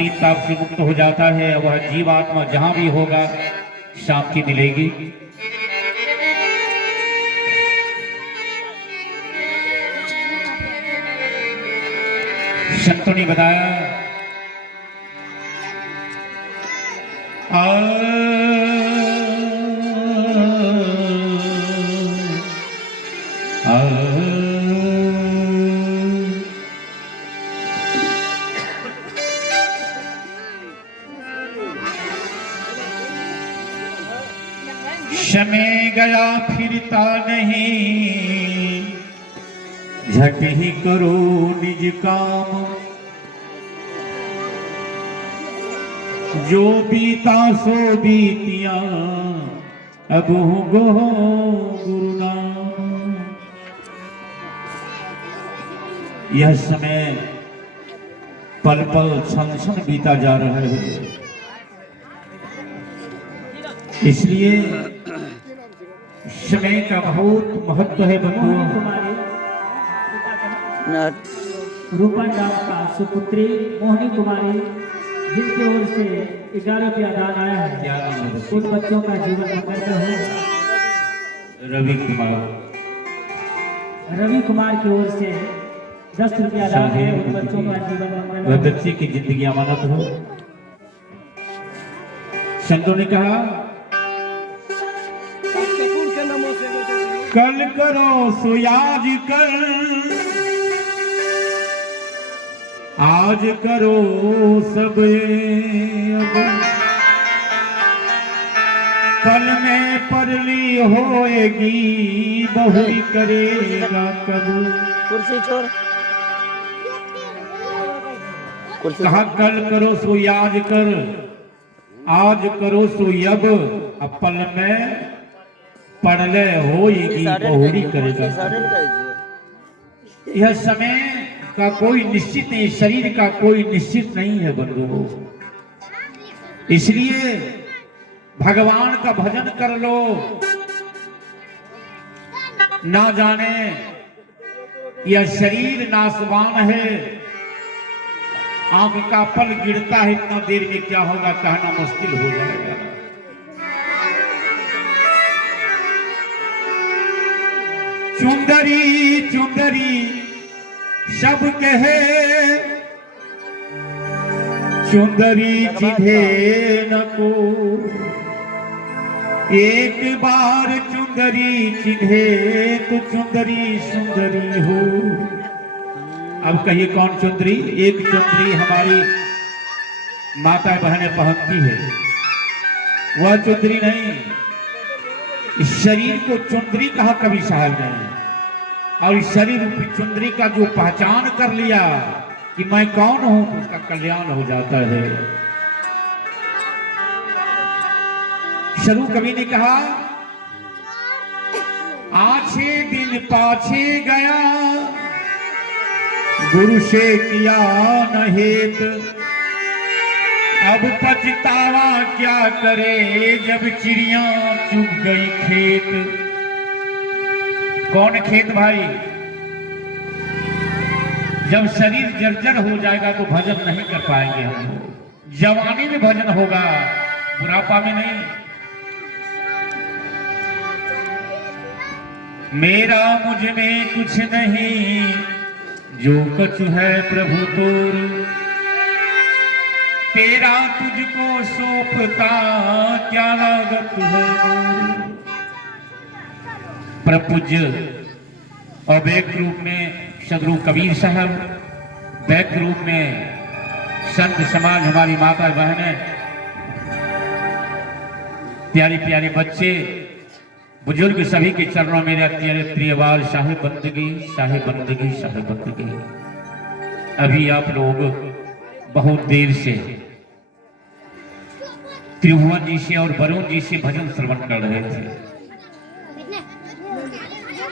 कामातीत ताप से मुक्त हो जाता है। वह जीवात्मा जहां भी होगा शांति मिलेगी। संतों ने बताया समय गया फिरता नहीं, झट ही करो निज काम। जो बीता सो बीतिया, अब गो गुरु नाम। यह समय पल पल क्षण क्षण बीता जा रहा है, इसलिए समय का बहुत महत्व है बंधुओं। रूपा गांव का सुपुत्री मोहिनी कुमारी, जिनकी ओर से 11 रुपया दान आया है, उन बच्चों का जीवन मंगल हो। रवि कुमार की ओर से 10 रुपया दान है, उन बच्चों का जीवन मंगल हो। बच्चे की जिंदगी अमानत हो। संतों ने कहा कल करो सो आज कर, आज करो सब अब। पल में परली होएगी, बहुरी करेगा कब। कुर्सी छोड़। कहा कल करो सो आज कर, आज करो सो अब। पल में पड़ले होएगी, बहुरी करेगा। यह समय का कोई निश्चित नहीं, शरीर का कोई निश्चित नहीं है बंधुओं। इसलिए भगवान का भजन कर लो। ना जाने यह शरीर नासवान है, आंख का पल गिरता है, इतना देर में क्या होगा कहना मुश्किल हो जाएगा। चुंदरी चुंदरी सब कहे, चुंदरी चिन्हे न को। एक बार चुंदरी चिन्हे तो चुंदरी सुंदरी हो। अब कहिए कौन चुंदरी? एक चुंदरी हमारी माता बहनें पहनती है, वह चुंदरी नहीं। इस शरीर को चुंदरी कहा कभी साहब ने, और इस शरीर रूपी चुंदरी का जो पहचान कर लिया कि मैं कौन हूं, तो उसका कल्याण हो जाता है। शरू कवि ने कहा आछे दिन पाछे गया, गुरु से किया न हेत। अब पछतावा क्या करे, जब चिड़िया चुग गई खेत। कौन खेत भाई? जब शरीर जर्जर हो जाएगा तो भजन नहीं कर पाएंगे हम। जवानी में भजन होगा, बुढ़ापा में नहीं। मेरा मुझ में कुछ नहीं, जो कुछ है प्रभु तोर। तेरा तुझको सौंपता क्या लागत है। प्रपूज्य और बैक रूप में सदगुरु कबीर साहब, बैक रूप में संत समाज, हमारी माता बहनें, प्यारे प्यारे बच्चे, बुजुर्ग, सभी के चरणों में मेरे प्रियवाल शाहे बंदगी, शाहे बंदगी, शाहे बंदगी। अभी आप लोग बहुत देर से त्रिभुवन जी से और वरुण जी से भजन श्रवण कर रहे थे।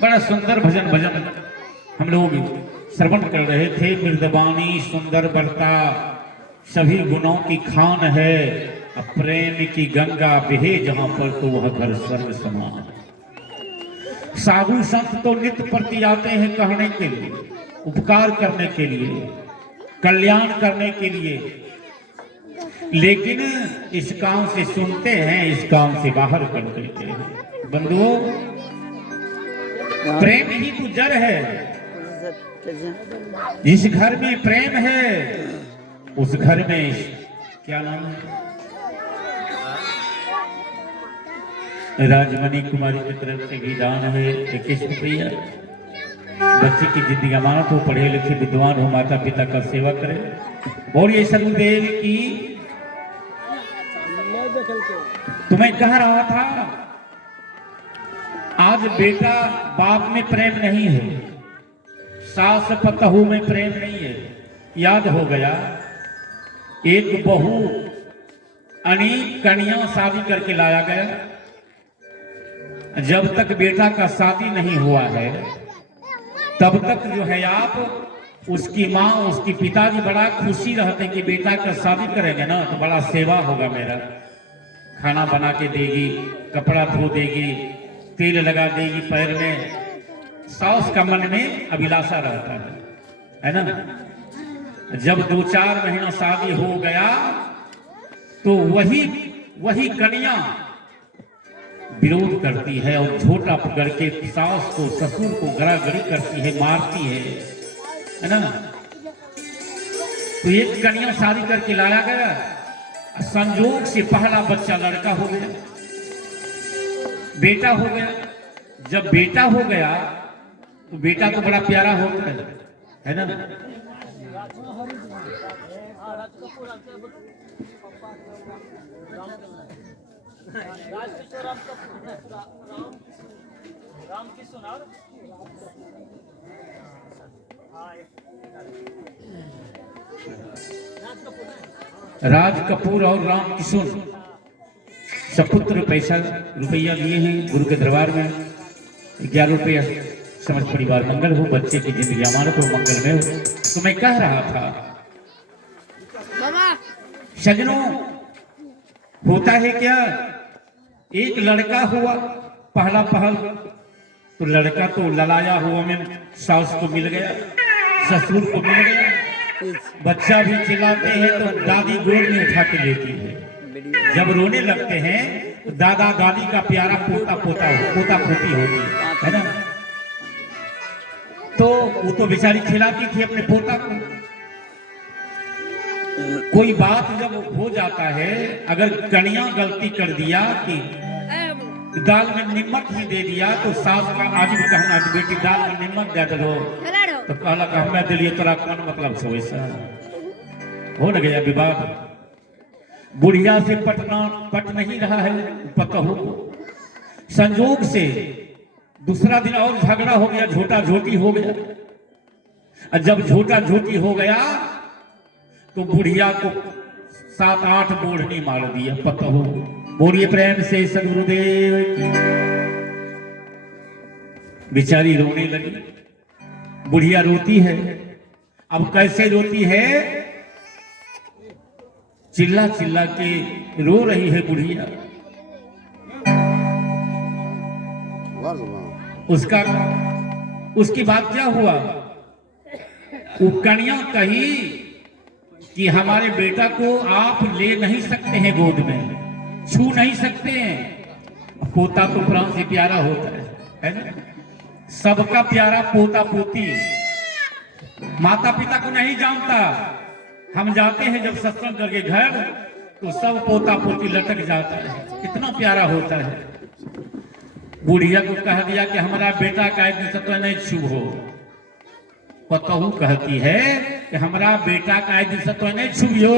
बड़ा सुंदर भजन हम लोग श्रवण कर रहे थे। मृदवानी सुंदर बरता, सभी गुणों की खान है। प्रेम की गंगा बहे जहां पर, तो वह घर स्वर्ग समान। साधु संत तो नित्य प्रति आते हैं कहने के लिए, उपकार करने के लिए, कल्याण करने के लिए। लेकिन इस काम से सुनते हैं, इस काम से बाहर कर देते हैं। बंधुओं, प्रेम ही तो जड़ है। जिस घर में प्रेम है उस घर में, क्या नाम है, राजमणि कुमारी की तरफ से भी दान है 21 रुपया। बच्चे की जिंदगी अमानत हो, पढ़े लिखे विद्वान हो, माता पिता का सेवा करे। और ये सदगुरुदेव की, तुम्हें कह रहा था आज बेटा बाप में प्रेम नहीं है, सास पतहू में प्रेम नहीं है। याद हो गया, एक बहू अनेक कन्या शादी करके लाया गया। जब तक बेटा का शादी नहीं हुआ है तब तक जो है आप उसकी माँ, उसकी पिताजी बड़ा खुशी रहते कि बेटा का शादी करेंगे ना तो बड़ा सेवा होगा मेरा, खाना बना के देगी, कपड़ा धो देगी, तेल लगा देगी पैर में। सास का मन में अभिलाषा रहता है ना। जब 2-4 महीना शादी हो गया तो वही कन्या विरोध करती है और झोटा पकड़ के सास को, ससुर को गरागरी करती है, मारती है ना। तो एक कन्या शादी करके लाया गया, संजोग से पहला बच्चा लड़का हो गया, बेटा हो गया। जब बेटा हो गया तो बेटा तो बड़ा प्यारा होता है ना। राज कपूर और राम किशोर सपुत्र रुपया दिए हैं गुरु के दरबार में। 11 रुपया समझ परिवार मंगल हो, बच्चे की जिंदगी अमानत हो, मंगल में हो। तो मैं कह रहा था सजनों, होता है क्या, एक लड़का हुआ पहला पहल, तो लड़का तो ललाया हुआ में सास को मिल गया, ससुर को मिल गया। बच्चा भी चिल्लाते हैं तो दादी गोद में उठा के लेती है। जब रोने लगते हैं तो दादा दादी का प्यारा पोता पोती होती है ना। तो वो तो बेचारी खिलाती थी अपने पोता को। कोई बात जब हो जाता है, अगर कन्या गलती कर दिया कि दाल में नमक ही दे दिया तो सास का आज भी कहना कि बेटी दाल में नमक दे दो, तो कहला कि हमें दिलिए तोरा कौन मतलब से, वैसा हो न गया विवाद। बुढ़िया से पट नहीं रहा है पतहू को। संजोग से दूसरा दिन और झगड़ा हो गया, झोटा झोटी हो गया। और जब झोटा झोटी हो गया तो बुढ़िया को 7-8 बोढ़नी मार दिया पतहू। बोलिए प्रेम से सदगुरुदेव की। बेचारी रोने लगी, बुढ़िया रोती है। अब कैसे रोती है, चिल्ला चिल्ला के रो रही है बुढ़िया। उसकी बात क्या हुआ, वो कन्या कही कि हमारे बेटा को आप ले नहीं सकते हैं, गोद में छू नहीं सकते हैं। पोता तो प्राण से प्यारा होता है ना। सबका प्यारा पोता पोती माता पिता को नहीं जानता। हम जाते हैं जब सत्संग करके घर तो सब पोता पोती लटक जाता है, इतना प्यारा होता है। बुढ़िया को कह दिया कि हमारा बेटा का एक दिन तो नहीं छू हो। पतहू कहती है कि हमारा बेटा का एक दिन तो नहीं छुइयो।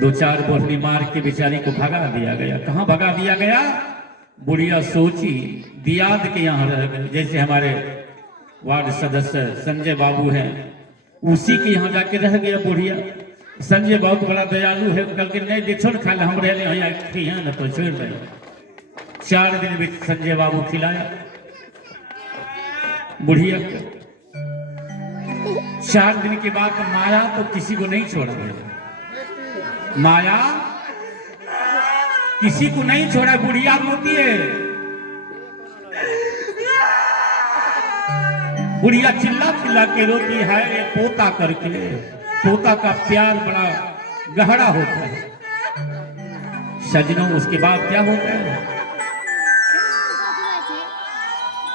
2-4 बोढ़नी मार के बेचारी को भगा दिया गया। कहाँ भगा दिया गया, बुढ़िया सोची दियाद के यहाँ रह गए। जैसे हमारे वार्ड सदस्य संजय बाबू हैं, उसी के यहाँ जाके रह गया बुढ़िया। संजय बहुत बड़ा दयालु है, कल के नहीं देखो न खाले हम रहे न तो छोड़ रहे। 4 दिन में संजय बाबू खिलाया बुढ़िया को। 4 दिन के बाद माया तो किसी को नहीं छोड़ा गया। माया किसी को नहीं छोड़ा। बुढ़िया रोती है, बुढ़िया चिल्ला चिल्ला के रोती है, पोता करके। पोता का प्यार बड़ा गहरा होता है। सजनों उसके बाद क्या होता है?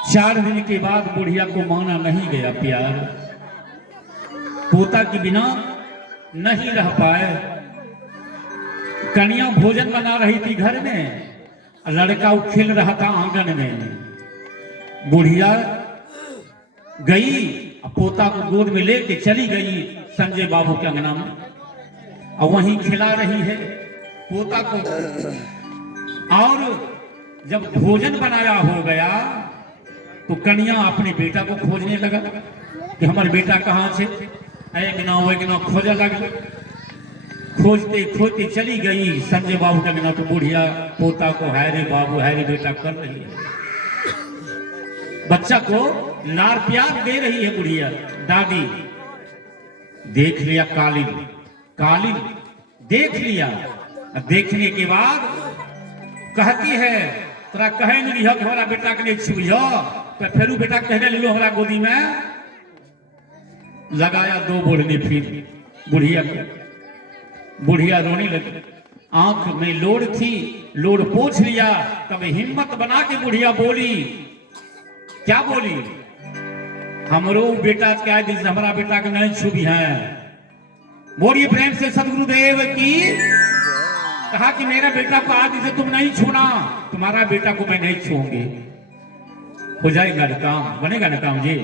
4 दिन के बाद बुढ़िया को माना नहीं गया प्यार, पोता के बिना नहीं रह पाए। कन्या भोजन बना रही थी घर में, लड़का खेल रहा था आंगन में। बुढ़िया गई, पोता को गोद में लेके चली गई संजय बाबू के अंगना में, और वहीं खिला रही है पोता को। और जब भोजन बनाया हो गया तो कन्या अपने बेटा को खोजने लगा कि हमारे बेटा कहाँ से, एक खोजा लगा। खोजते खोजते चली गई संजय बाबू का बिना, तो बुढ़िया पोता को हैरे बाबू हैरे बेटा कर रही है, बच्चा को लार प्यार दे रही है बुढ़िया दादी। देख लिया कालिन, कालिन देख लिया। देखने के बाद कहती है तोरा कहे नहीं हो कि हमारा बेटा के नहीं छुइयो, तो फिर बेटा कहने ले लो हमारा गोदी में। लगाया 2 बोलने फिर बुढ़िया को, बुढ़िया रोने लगी। आंख में लोड़ थी, लोड़ पोंछ लिया। तब हिम्मत बना के बुढ़िया बोली, क्या बोली? हमरो बेटा क्या दिल से हमारा बेटा के नहीं छुबी है। बोलिए प्रेम से सदगुरुदेव की। कहा कि मेरा बेटा को आज से तुम नहीं छूना, तुम्हारा बेटा को मैं नहीं छूंगी। हो जाएगा ना काम, बनेगा ना काम जी।